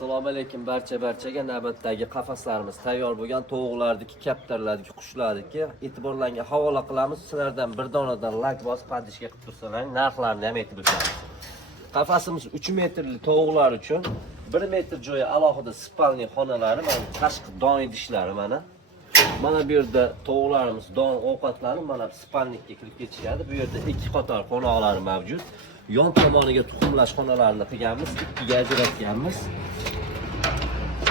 Assalomu alaykum barchaga navbatdagi qafaslarimiz tayyor bo'lgan tovuqlardagi, kaptarlardagi, qushlardagi e'tiborlarga havola qilamiz. Sizlardan bir donadan lak bosib padishga qilib tursalar, narxlarini ham aytib o'tamiz. Qafasimiz 3 metrli tovuqlar uchun 1 metr joyi alohida spalniy xonalari, mana tashqi don idishlari mana. Mana bu yerda tovuqlarimiz don ovqatlanib, mana spalnikka kirib ketishadi. Bu yerda 2 qator qo'noqlari mavjud. Yon tomoniga tuxumlash xonalarini qilganmiz, 2 ga ajratganmiz.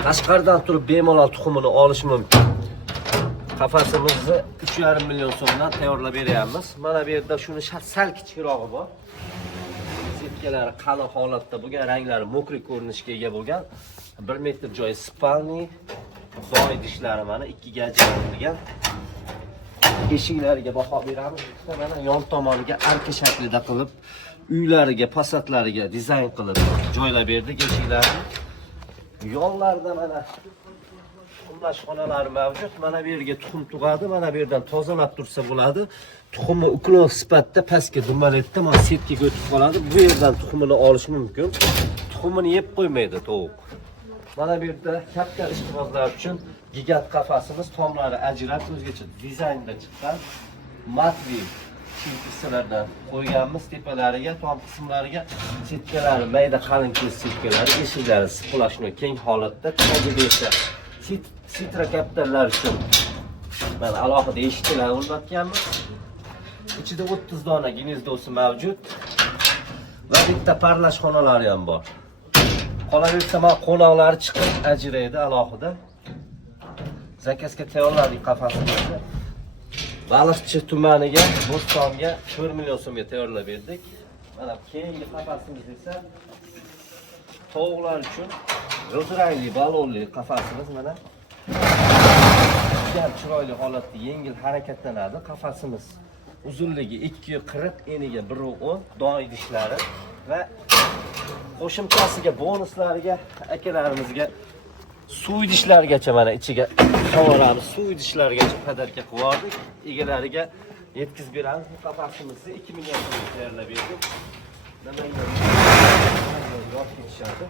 Tashqaridan turib bemalol tuxumini olish mumkin. Qafasimizni 3,5 million so'mdan tayyorlab beryapmiz. Mana bu yerda shuni sal kichikroqi bor. Setkalari qalin holatda bo'lgan, ranglari mokri ko'rinishga ega bo'lgan 1 metr joyi spalniy, don idishlari mana 2 ga ajratilgan. Eshiklariga baho beramiz. Mana yon tomoniga arka shaklida qilib, uylariga, fasadlariga dizayn qilib joylab berdik eshiklarni. Yonlarda mana tuxumlash xonalari mavjud. Mana bu yerga tuxum tug'adi, mana bu yerdan tozalab tursa bo'ladi. Tuxumni uklov sifatida pastga dumaletda mana setkaga o'tib qoladi. Bu yerdan tuxumini olish mumkin. Tuxumini yeb qo'ymaydi tovuq. Mana bu yerda katta ishqibozlar uchun gigant qafasimiz, tomlari ajratib o'zgacha dizaynda chiqqan matvi shilkisilardan qo'yganmiz. Tepalariga, tom qismlariga setkalari, mayda qalin kes setkalari, eshiklari siqilashni keng holatda, tagida esa sitra kaptarlar uchun mana alohida eshiklar o'rnatganmiz. Ichida 30 dona gnezdosi mavjud va bitta parlash xonalari ham bor. Qolaversa, mana qo'noqlari chiqib ajraydi alohida. Zakazga tayyorladik qafasimizni. Baliqchi tumaniga, Bo'stonga 4 million so'mga tayyorlab berdik. Mana keyingi qafasimiz esa tovuqlar uchun g'ildirangli, balonli qafasimiz mana. Juda chiroyli holatda yengil harakatlanadi. Qafasimiz uzunligi 2,40, eniga 1,10, don idishlari va qo'shimchasiga bonuslariga akalarimizga suv idishlarigacha mana ichiga qavoramiz. Suv idishlarigacha padarka qilib egalariga yetkazib beramiz. Bu qafasimizni 2 million so'mga tayyorlab berdik. Namangan yo'q ketishadi.